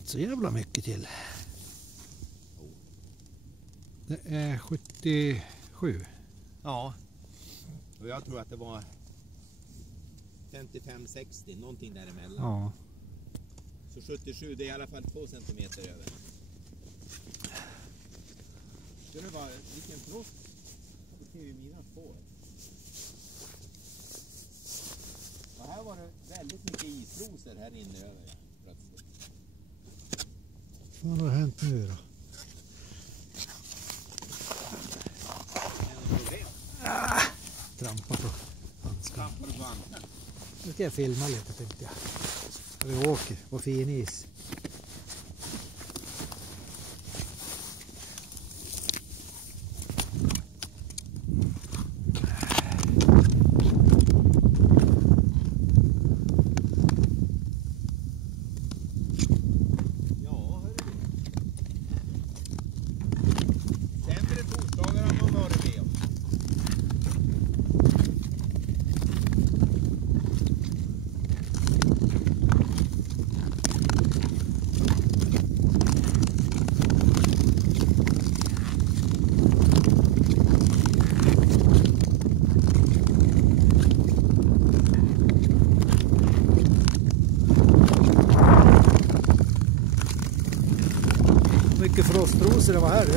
inte så jävla mycket till. Det är 77. Ja. Och jag tror att det var 55-60, någonting däremellan. Ja. Så 77, det är i alla fall 2 centimeter över. Ska det vara, vilken frost? Det ser ju mina spår. Och här var det väldigt mycket isrosor här inne över plötsligt. Vad har hänt nu då? Trampa på handskan. Trampar du på handskan? Nu ska jag filma lite tänkte jag. Vi åker på fin is. Ja, hörru du. Sämre torsdagar har man varit med om. Mycket frostrosor det var här du.